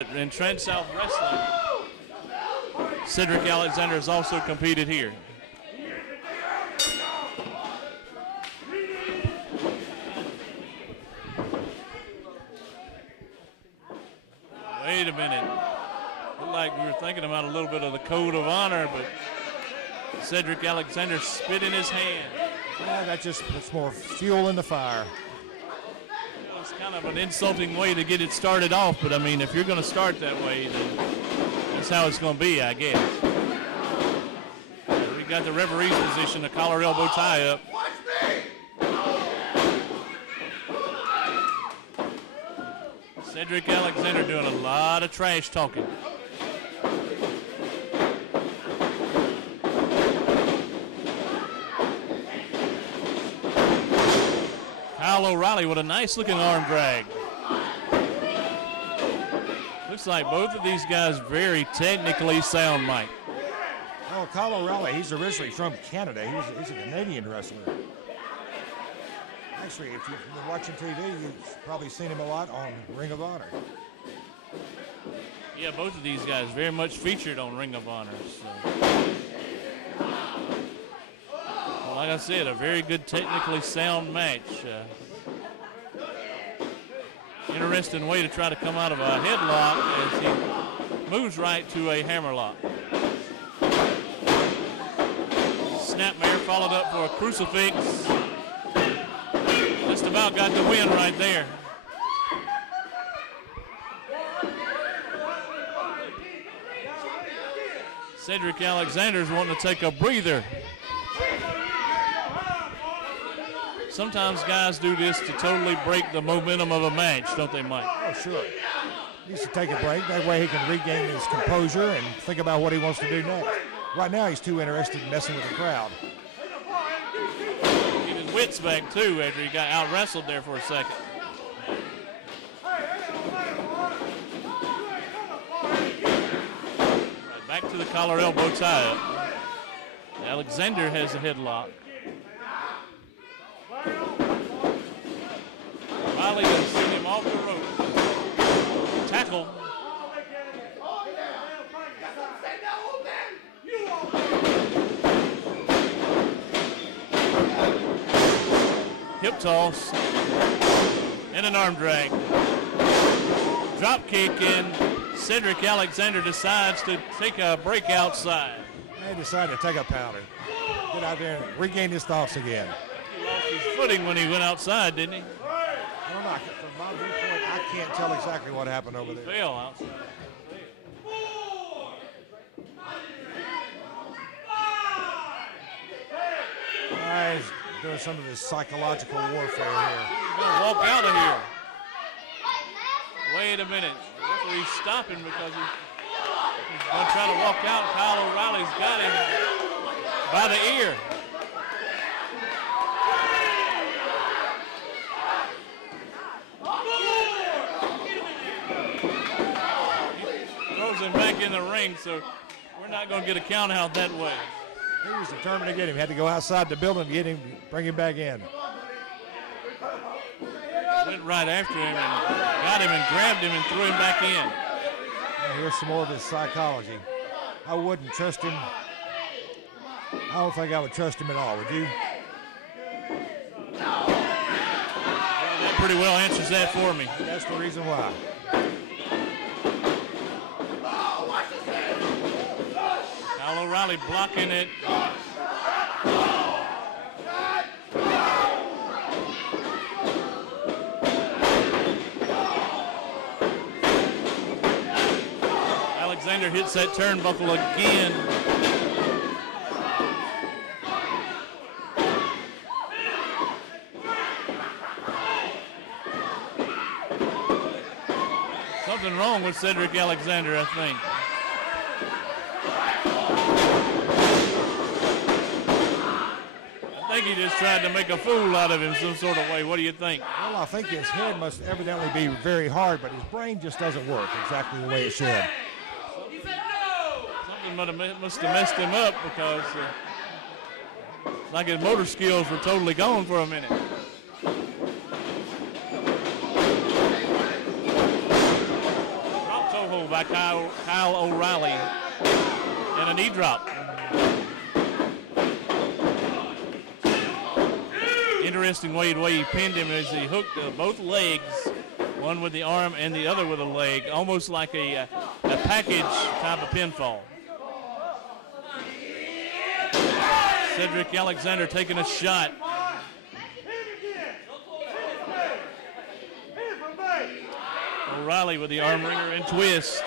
in Trans-South Wrestling. Cedric Alexander has also competed here. Wait a minute. Looked like we were thinking about a little bit of the code of honor, but Cedric Alexander spit in his hand. Yeah, that just puts more fuel in the fire. Well, it's kind of an insulting way to get it started off, but I mean, if you're going to start that way, then that's how it's going to be, I guess. We got the referee's position, a collar elbow tie up. Cedric Alexander doing a lot of trash talking. Kyle O'Reilly with a nice looking arm drag. Looks like both of these guys very technically sound, Mike. Oh, Kyle O'Reilly, he's originally from Canada. He's a Canadian wrestler. Actually, if you've been watching TV, you've probably seen him a lot on Ring of Honor. Yeah, both of these guys very much featured on Ring of Honor. So. Well, like I said, a very good technically sound match. Interesting way to try to come out of a headlock as he moves right to a hammerlock. Snapmare followed up for a crucifix. Just about got the win right there. Cedric Alexander's wanting to take a breather. Sometimes guys do this to totally break the momentum of a match, don't they, Mike? Oh, sure. He needs to take a break. That way he can regain his composure and think about what he wants to do next. Right now he's too interested in messing with the crowd. Get his wits back, too, after he got out-wrestled there for a second. Right, back to the collar elbow tie-up. Alexander has a headlock. Riley has sent him off the rope. Tackle. Hip toss. And an arm drag. Drop kick, and Cedric Alexander decides to take a break outside. He decided to take a powder. Get out there and regain his thoughts again. He lost his footing when he went outside, didn't he? I don't know. From my viewpoint, I can't tell exactly what happened over there. Fell outside. He's doing some of his psychological warfare here. He's going to walk out of here. Wait a minute. He's stopping because he's going to try to walk out. Kyle O'Reilly's got him by the ear. Throws him back in the ring, so we're not going to get a count out that way. He was determined to get him. Had to go outside the building to get him, bring him back in. Went right after him and got him and grabbed him and threw him back in. Now here's some more of his psychology. I wouldn't trust him. I don't think I would trust him at all, would you? Well, that pretty well answers that for me. That's the reason why. Kyle O'Reilly blocking it. Alexander hits that turnbuckle again. Something wrong with Cedric Alexander, I think. I think he just tried to make a fool out of him some sort of way. What do you think? Well, I think his head must evidently be very hard, but his brain just doesn't work exactly the way it should. Something must have messed him up because it's like his motor skills were totally gone for a minute. Drop toe hold by Kyle O'Reilly. And a knee drop. Interesting way he pinned him as he hooked both legs, one with the arm and the other with a leg, almost like a package type of pinfall. Cedric Alexander taking a shot. O'Reilly with the arm wringer and twist.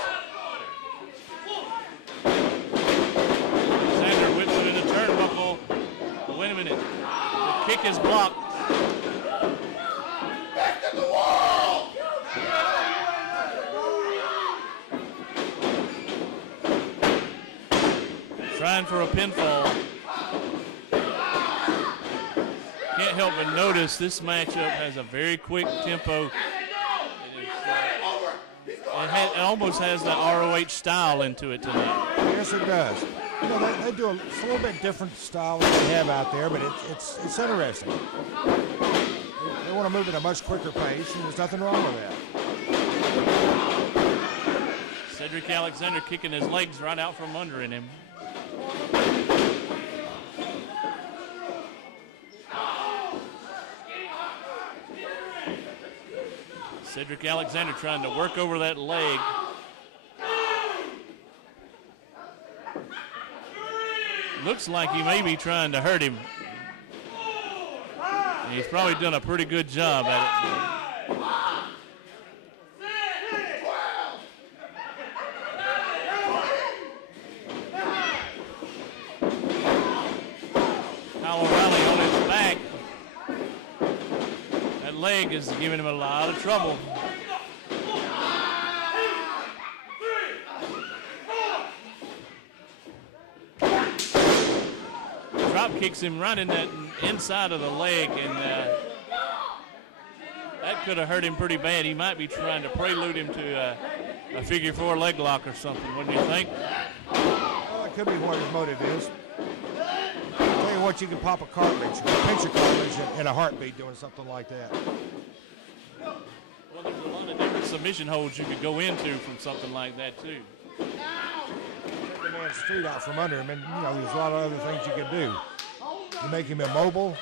Alexander whips it in a turnbuckle. Wait a minute. The kick is blocked. Back to the wall! Trying for a pinfall. Can't help but notice this matchup has a very quick tempo. It almost has the ROH style into it tonight. Yes, it does. You know, they do it's a little bit different style than they have out there, but it's interesting. They want to move at a much quicker pace, and there's nothing wrong with that. Cedric Alexander kicking his legs right out from under him. Cedric Alexander trying to work over that leg. Looks like he may be trying to hurt him. And he's probably done a pretty good job at it. Kyle O'Reilly on his back. That leg is giving him a lot of trouble. Drop kicks him right in that inside of the leg, and that could have hurt him pretty bad. He might be trying to prelude him to a figure four leg lock or something, wouldn't you think? Well, that could be what his motive is. I'll tell you what, you can pop a cartilage, pinch a cartilage in a heartbeat doing something like that. Well, there's a lot of different submission holds you could go into from something like that, too. Take the man's feet out from under him, and you know, there's a lot of other things you can do. You make him immobile.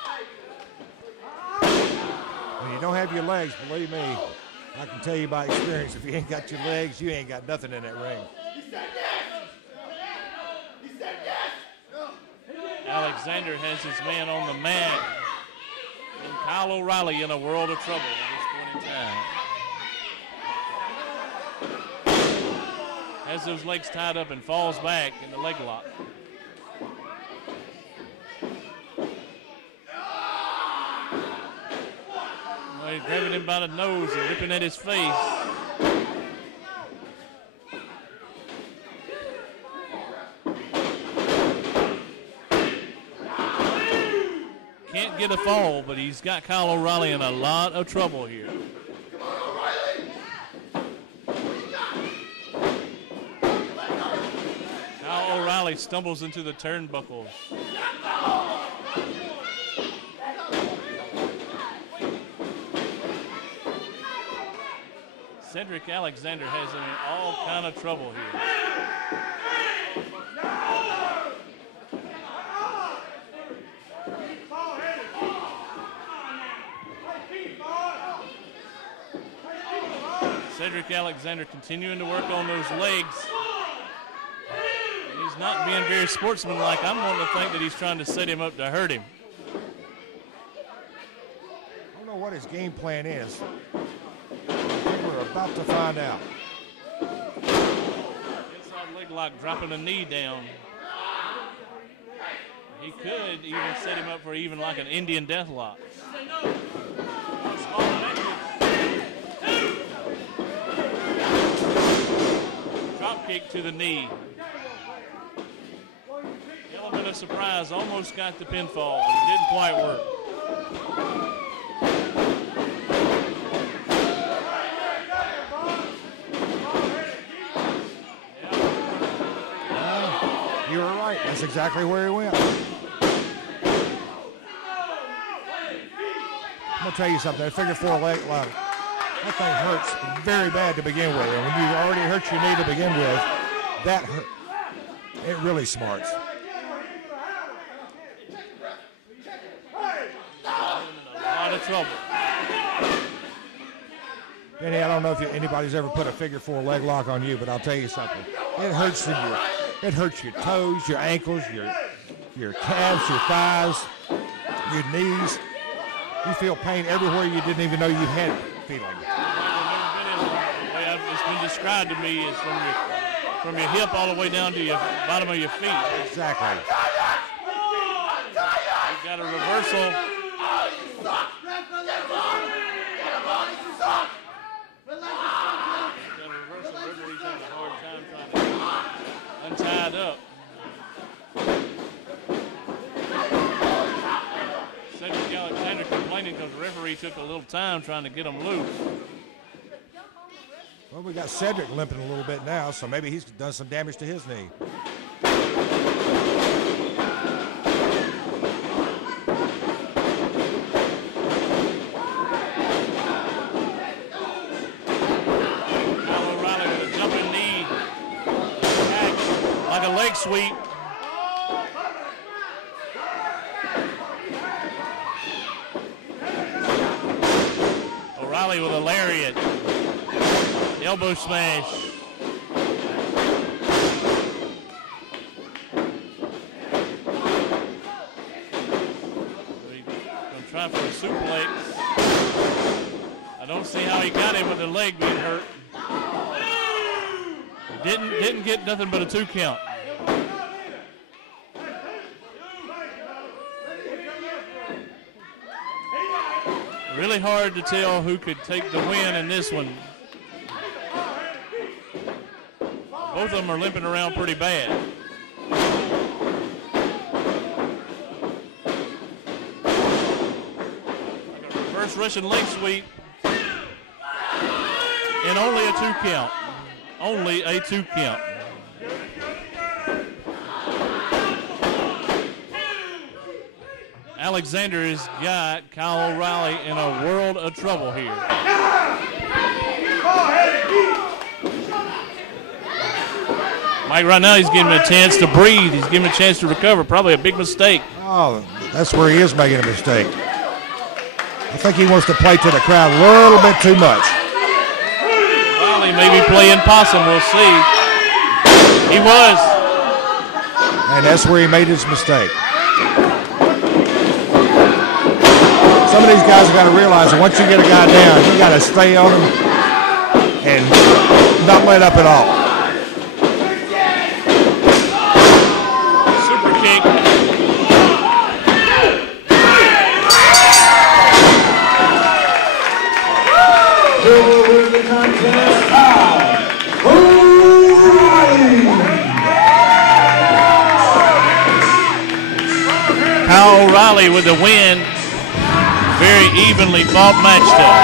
When you don't have your legs, believe me, I can tell you by experience, if you ain't got your legs, you ain't got nothing in that ring. Alexander has his man on the mat, and Kyle O'Reilly in a world of trouble at this point in time. Has those legs tied up and falls back in the leg lock. Well, he's grabbing him by the nose and ripping at his face. Can't get a fall, but he's got Kyle O'Reilly in a lot of trouble here. Kyle O'Reilly stumbles into the turnbuckles. Cedric Alexander has him in all kind of trouble here. Cedric Alexander continuing to work on those legs. He's not being very sportsmanlike. I'm wanting to think that he's trying to set him up to hurt him. I don't know what his game plan is. I think we're about to find out. Inside leg lock, dropping a knee down. He could even set him up for even like an Indian death lock. Drop kick to the knee. Element of surprise, almost got the pinfall, but it didn't quite work. You were right. That's exactly where he went. I'm going to tell you something. A figure four leg lock. That thing hurts very bad to begin with. And when you already hurt your knee to begin with, that hurt. It really smarts. A lot of trouble. Benny, I don't know if anybody's ever put a figure 4 leg lock on you, but I'll tell you something. It hurts your toes, your ankles, your calves, your thighs, your knees. You feel pain everywhere you didn't even know you had feeling. The way it's been described to me is from your hip all the way down to your bottom of your feet. Exactly. You've got a reversal. Referee's having a hard time trying to untie it up. Cedric Alexander complaining because the referee took a little time trying to get him loose. Well, we got Cedric limping a little bit now, so maybe he's done some damage to his knee. Leg sweep. O'Reilly with a lariat. Elbow smash. Gonna try for a suplex. I don't see how he got him with the leg being hurt. Didn't get nothing but a 2 count. Really hard to tell who could take the win in this one. Both of them are limping around pretty bad. Like a reverse Russian leg sweep. And only a 2 count. Only a 2 count. Alexander has got Kyle O'Reilly in a world of trouble here. Mike, right now he's giving him a chance to breathe. He's giving him a chance to recover. Probably a big mistake. Oh, that's where he is making a mistake. I think he wants to play to the crowd a little bit too much. O'Reilly may be playing possum. We'll see. He was. And that's where he made his mistake. Some of these guys have got to realize that once you get a guy down, you got to stay on him and not let up at all. Super kick. Kyle O'Reilly with the win. Very evenly fought match up.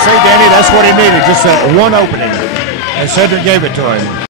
See, Danny, that's what he needed, just that one opening. And Cedric gave it to him.